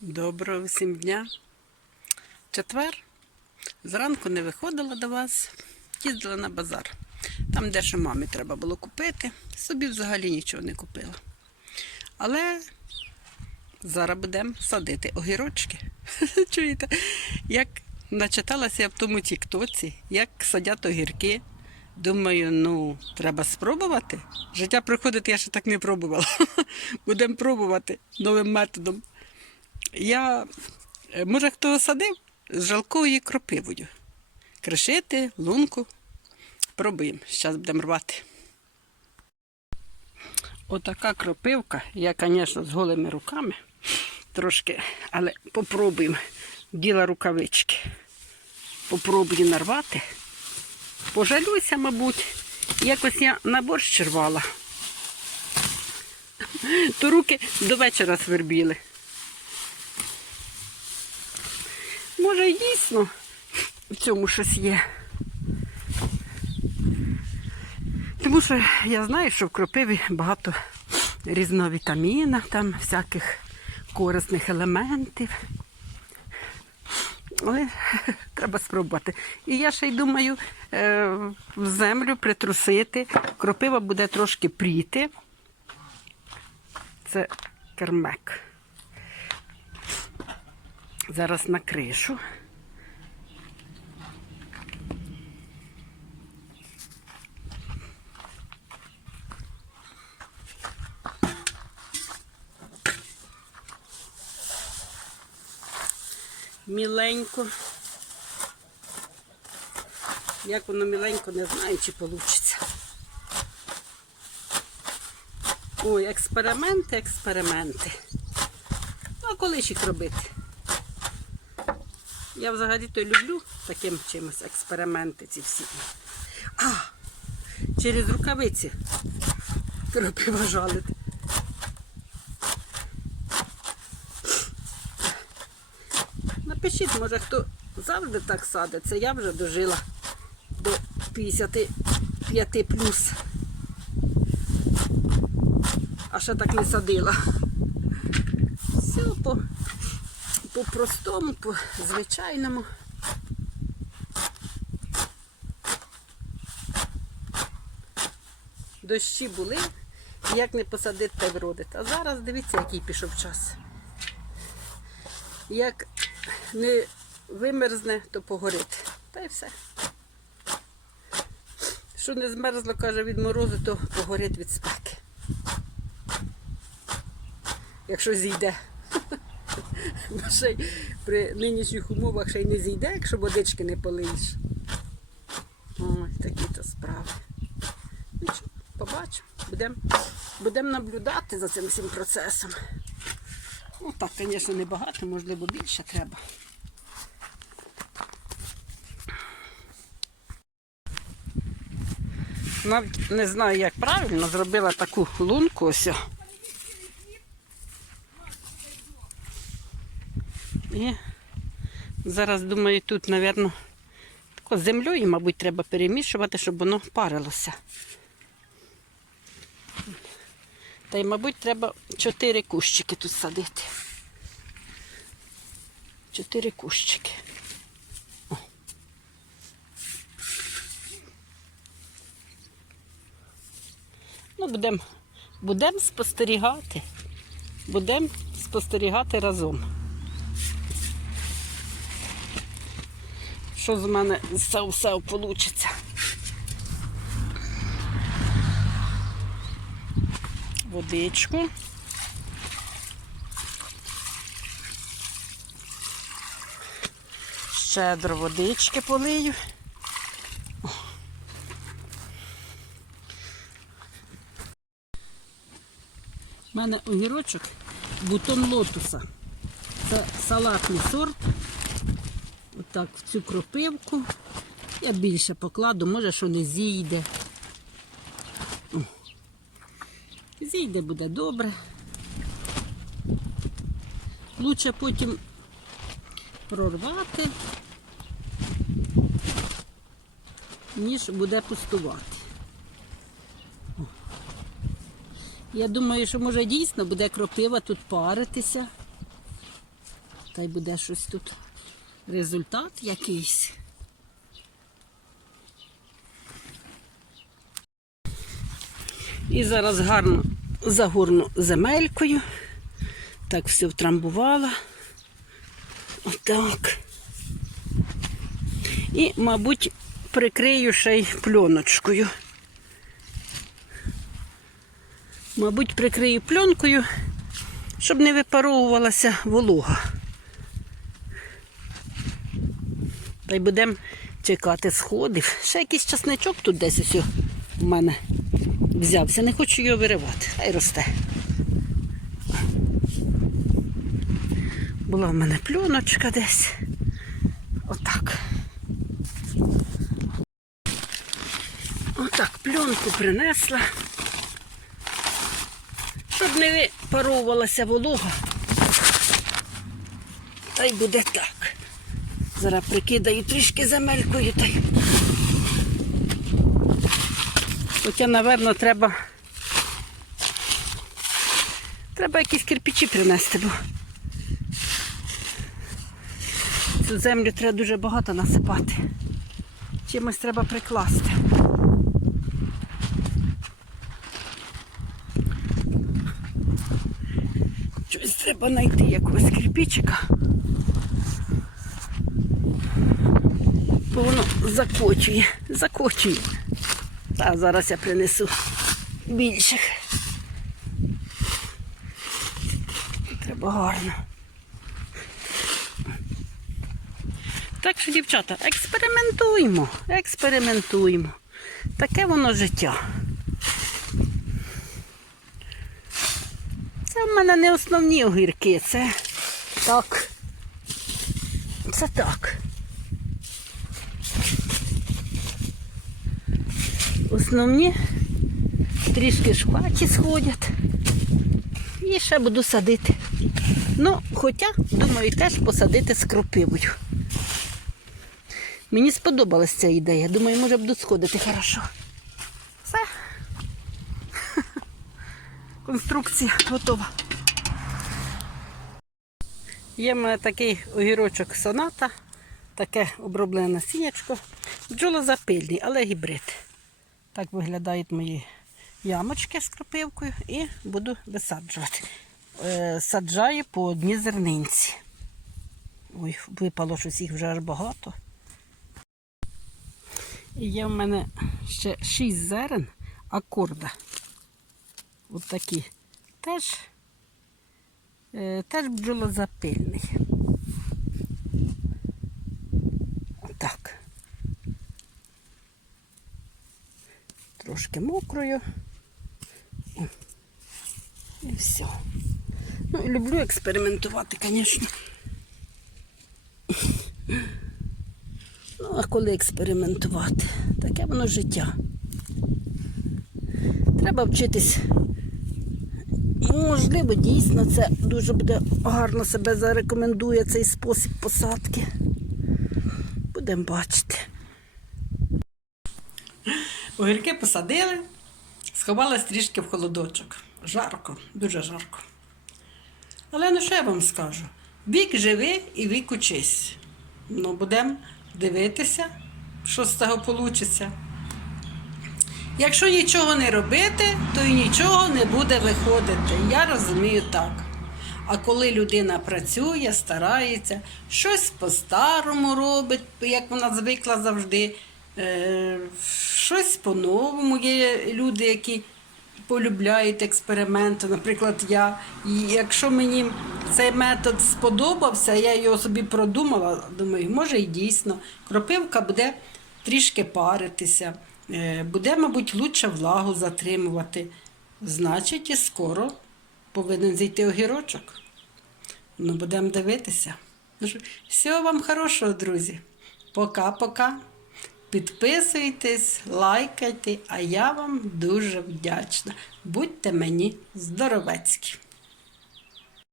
Доброго всім дня. Четвер. Зранку не виходила до вас, їздила на базар. Там дещо мамі треба було купити. Собі взагалі нічого не купила. Але зараз будемо садити огірочки. Чуєте? Як начиталася я в тому тіктоці, як садять огірки. Думаю, ну, треба спробувати. Життя приходить, я ще так не пробувала. Будемо пробувати новим методом. Я, е, може, хто садив з жалкою кропивою. Кришити, лунку. Пробуємо. Зараз будемо рвати. Отака кропивка. Я, звісно, з голими руками трошки, але попробуємо. Діла рукавички. Попробую нарвати. Пожалюся, мабуть. Якось я на борщ рвала. То руки до вечора свербіли. Може, дійсно в цьому щось є. Тому що я знаю, що в кропиві багато різного вітаміна, там всяких корисних елементів. Але треба спробувати. І я ще й думаю, е, в землю притрусити. Кропива буде трошки пріти. Це кермек. Зараз на кришу. Міленько. Як воно міленько, не знаю, чи вийде. Ой, експерименти, експерименти. Ну, а коли ж їх робити? Я взагалі-то люблю таким чимось експерименти ці всі. А! Через рукавиці кропива жалити. Напишіть, може, хто завжди так садиться. Я вже дожила до 55 плюс. А ще так не садила. Все по, по простому, по звичайному. Дощі були, як не посадити, та й. А зараз дивіться, який пішов час. Як не вимерзне, то погорить. Та й все. Що не змерзло, каже, від морозу, то погорить від спеки. Якщо зійде. Бо ще й при нинішніх умовах ще й не зійде, якщо водички не полиєш. Ой, такі то справи. Ну що, побачимо. Будемо будем наблюдати за цим всім процесом. Ну так, звісно, небагато, можливо, більше треба. Навіть не знаю, як правильно, зробила таку лунку ось. І зараз, думаю, тут, мабуть, тако землею, мабуть, треба перемішувати, щоб воно парилося. Та й, мабуть, треба чотири кущики тут садити. Чотири кущики. Ну, будемо будем спостерігати. Будемо спостерігати разом. Що з мене з цього все вийде. Водичку. Щедро водички полию. У мене огірочок бутон лотуса. Це салатний сорт. Отак в цю кропивку. Я більше покладу, може, що не зійде. Зійде буде добре. Лучше потім прорвати, ніж буде пустувати. Я думаю, що може дійсно буде кропива тут паритися. Та й буде щось тут. Результат якийсь. І зараз гарно загорну земелькою. Так все втрамбувала. Отак. І, мабуть, прикрию ще й пленочкою. Мабуть, прикрию пленкою, щоб не випаровувалася волога. Та й будемо чекати сходів. Ще якийсь часничок тут десь ось у мене взявся. Не хочу його виривати. Хай росте. Була в мене пленочка десь. Отак. Отак, пленку принесла. Щоб не випаровувалася волога. Та й буде так. Зараз прикидаю трішки земелькою та. Хоча, напевно, треба. Треба якісь кирпичі принести, бо цю землю треба дуже багато насипати. Чимось треба прикласти. Щось треба знайти якогось кирпичика. Бо воно закочує, закочує. Та зараз я принесу більших. Треба гарно. Так що, дівчата, експериментуємо, експериментуємо. Таке воно життя. Це в мене не основні огірки, це так. Це так. Основні трішки шквачі сходять. І ще буду садити. Ну, хоча, думаю, теж посадити з кропивою. Мені сподобалась ця ідея. Думаю, може будуть сходити хорошо. Все. Конструкція готова. Є в мене такий огірочок соната, таке оброблене насіннячко. Бджолозапильний, але гібрид. Так виглядають мої ямочки з кропивкою і буду висаджувати. Е, Саджаю по одній зернинці. Ой, випало щось їх вже аж багато. І є в мене ще 6 зерен акорда. От такі. Теж, е, теж бджолозапильний. Так. Трошки мокрою. І все. Ну, люблю експериментувати, звісно. Ну, а коли експериментувати? Таке воно життя. Треба вчитись. Можливо, дійсно це дуже буде гарно себе зарекомендує цей спосіб посадки. Будемо бачити. Огірки посадили, сховались трішки в холодочок. Жарко, дуже жарко. Але ну що я вам скажу? Вік живи і вік учись. Ну, будемо дивитися, що з цього вийде. Якщо нічого не робити, то і нічого не буде виходити. Я розумію так. А коли людина працює, старається, щось по-старому робить, як вона звикла завжди, щось по-новому. Є люди, які полюбляють експерименти. Наприклад, я, і якщо мені цей метод сподобався, я його собі продумала, думаю, може і дійсно, кропивка буде трішки паритися, е, буде, мабуть, лучше влагу затримувати. Значить, і скоро повинен зійти огірочок. Ну, будемо дивитися. Ну, Всього вам хорошого, друзі. Пока-пока. Підписуйтесь, лайкайте, а я вам дуже вдячна. Будьте мені здоровецькі!